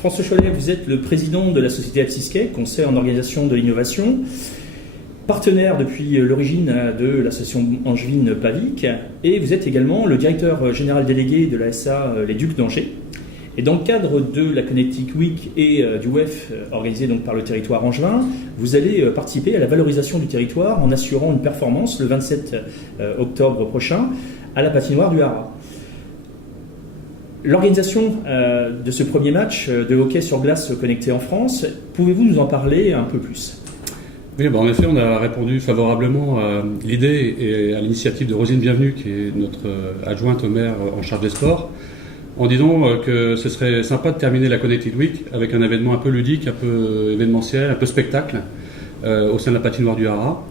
François Cholet, vous êtes le président de la société Apsisquet, conseil en organisation de l'innovation, partenaire depuis l'origine de l'association angevine PAVIC, et vous êtes également le directeur général délégué de la SA Les Ducs d'Angers. Et dans le cadre de la Connectic Week et du WEF organisé donc par le territoire angevin, vous allez participer à la valorisation du territoire en assurant une performance le 27 octobre prochain à la patinoire du Haras. L'organisation de ce premier match de hockey sur glace connecté en France, pouvez-vous nous en parler un peu plus ? Oui, en effet, on a répondu favorablement à l'idée et à l'initiative de Rosine Bienvenue, qui est notre adjointe au maire en charge des sports, en disant que ce serait sympa de terminer la Connected Week avec un événement un peu ludique, un peu événementiel, un peu spectacle au sein de la patinoire du Haras.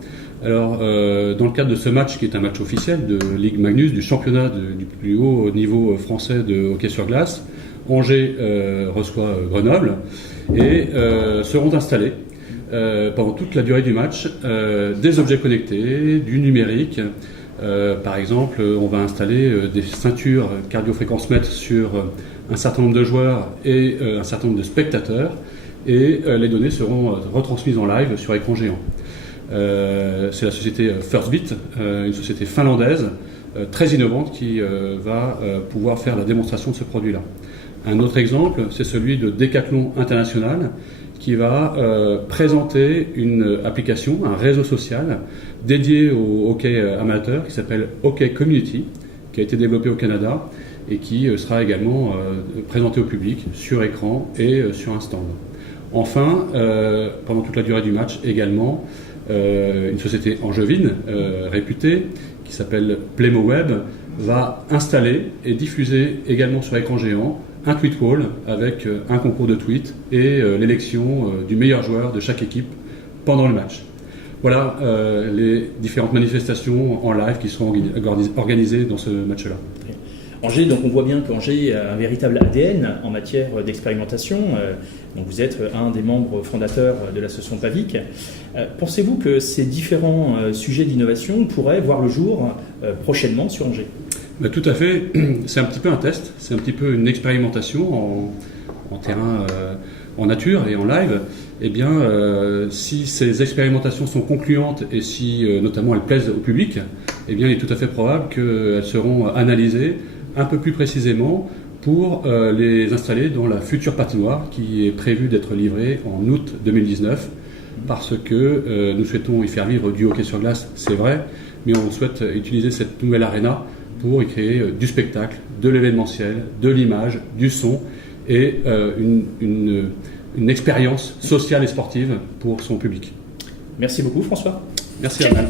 Alors, dans le cadre de ce match, qui est un match officiel de Ligue Magnus, du championnat du plus haut niveau français de hockey sur glace, Angers reçoit Grenoble et seront installés pendant toute la durée du match des objets connectés, du numérique. Par exemple, on va installer des ceintures cardio-fréquence-mètre sur un certain nombre de joueurs et un certain nombre de spectateurs, et les données seront retransmises en live sur écran géant. C'est la société Firstbit, une société finlandaise très innovante qui va pouvoir faire la démonstration de ce produit-là. Un autre exemple, c'est celui de Decathlon International, qui va présenter une application, un réseau social dédié au hockey amateur qui s'appelle Hockey Community, qui a été développé au Canada et qui sera également présenté au public sur écran et sur un stand. Enfin, pendant toute la durée du match également, une société angevine réputée qui s'appelle PlaymoWeb va installer et diffuser également sur écran géant un tweet wall avec un concours de tweets et l'élection du meilleur joueur de chaque équipe pendant le match. Voilà les différentes manifestations en live qui seront organisées dans ce match-là. Angers, donc on voit bien qu'Angers a un véritable ADN en matière d'expérimentation. Donc vous êtes un des membres fondateurs de l'association PAVIC. Pensez-vous que ces différents sujets d'innovation pourraient voir le jour prochainement sur Angers ? Tout à fait. C'est un petit peu un test, c'est un petit peu une expérimentation en terrain, en nature et en live. Eh bien, si ces expérimentations sont concluantes et si notamment elles plaisent au public, eh bien, il est tout à fait probable qu'elles seront analysées un peu plus précisément pour les installer dans la future patinoire qui est prévue d'être livrée en août 2019, parce que nous souhaitons y faire vivre du hockey sur glace, c'est vrai, mais on souhaite utiliser cette nouvelle aréna pour y créer du spectacle, de l'événementiel, de l'image, du son et une expérience sociale et sportive pour son public. Merci beaucoup François. Merci Armel.